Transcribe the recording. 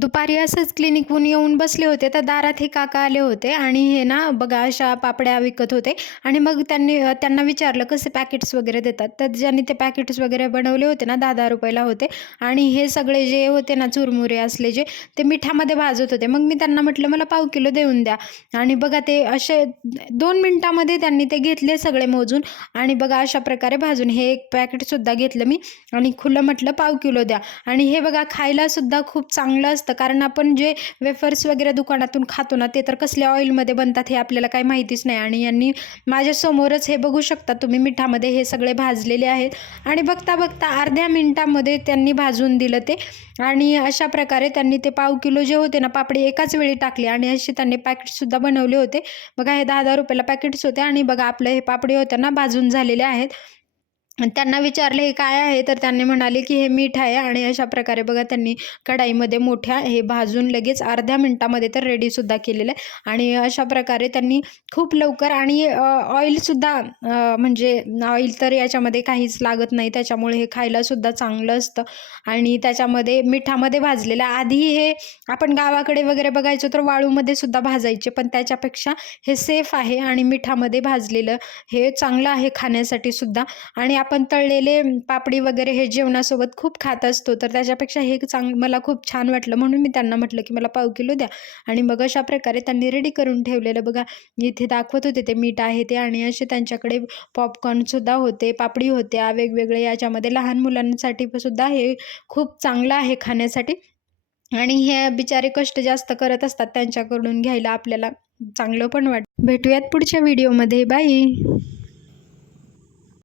दुपारी असंच क्लिनिकहून येऊन बसले होते, तर दारात हे काका आले होते आणि हे ना बघा अशा पापड्या विकत होते. आणि मग त्यांना विचारलं कसे पॅकेट्स वगैरे देतात. तर ज्यांनी ते पॅकेट्स वगैरे बनवले होते ना, ₹10-10 रुपयाला होते. आणि हे सगळे जे होते ना चुरमुरे असले जे, ते मिठामध्ये भाजत होते. मग मी त्यांना म्हटलं मला पाव किलो देऊन द्या. आणि बघा ते असे 2 मिनिटामध्ये त्यांनी ते घेतले सगळे मोजून. आणि बघा अशा प्रकारे भाजून हे एक पॅकेटसुद्धा घेतलं मी आणि खुलं म्हटलं पाव किलो द्या. आणि हे बघा खायला सुद्धा खूप चांगलं असतं, कारण आपण जे वेफर्स वगैरे दुकानातून खातो ना, ते तर कसल्या ऑइलमध्ये बनतात हे आपल्याला काही माहितीच नाही. आणि यांनी माझ्यासमोरच हे बघू शकता तुम्ही मिठामध्ये हे सगळे भाजलेले आहेत. आणि बघता बघता अर्ध्या मिनिटामध्ये त्यांनी भाजून दिलं ते. आणि अशा प्रकारे त्यांनी ते पाव किलो जे होते ना पापडी एकाच वेळी टाकली. आणि असे त्यांनी पॅकेटसुद्धा बनवले होते. बघा हे ₹10-10 पॅकेट्स होते. आणि बघा आपलं हे पापडी होत्या ना भाजून झालेले आहेत. आणि त्यांना विचारले हे काय आहे, तर त्यांनी म्हणाले की हे मीठ आहे. आणि अशा प्रकारे बघा त्यांनी कढाईमध्ये मोठ्या हे भाजून लगेच अर्ध्या मिनिटामध्ये तर रेडीसुद्धा केलेलं आहे. आणि अशा प्रकारे त्यांनी खूप लवकर आणि ऑइलसुद्धा म्हणजे ऑइल तर याच्यामध्ये काहीच लागत नाही, त्याच्यामुळे हे खायलासुद्धा चांगलं असतं. आणि त्याच्यामध्ये मिठामध्ये भाजलेलं आधी हे आपण गावाकडे वगैरे बघायचो तर वाळूमध्ये सुद्धा भाजायचे, पण त्याच्यापेक्षा हे सेफ आहे. आणि मिठामध्ये भाजलेलं हे चांगलं आहे खाण्यासाठी सुद्धा. आणि आपण तळलेले पापडी वगैरे हे जेवणासोबत खूप खात असतो, तर त्याच्यापेक्षा हे मला खूप छान वाटलं, म्हणून मी त्यांना म्हटलं की मला पाव किलो द्या. आणि मग अशा प्रकारे त्यांनी रेडी करून ठेवलेलं बघा इथे दाखवत होते ते मीठ आहे ते. आणि असे त्यांच्याकडे पॉपकॉर्नसुद्धा होते, पापडी होत्या वेगवेगळे याच्यामध्ये. लहान मुलांसाठी सुद्धा हे खूप चांगलं आहे खाण्यासाठी. आणि हे बिचारे कष्ट जास्त करत असतात, त्यांच्याकडून घ्यायला आपल्याला चांगलं पण वाटतं. भेटूयात पुढच्या व्हिडिओमध्ये. बाय.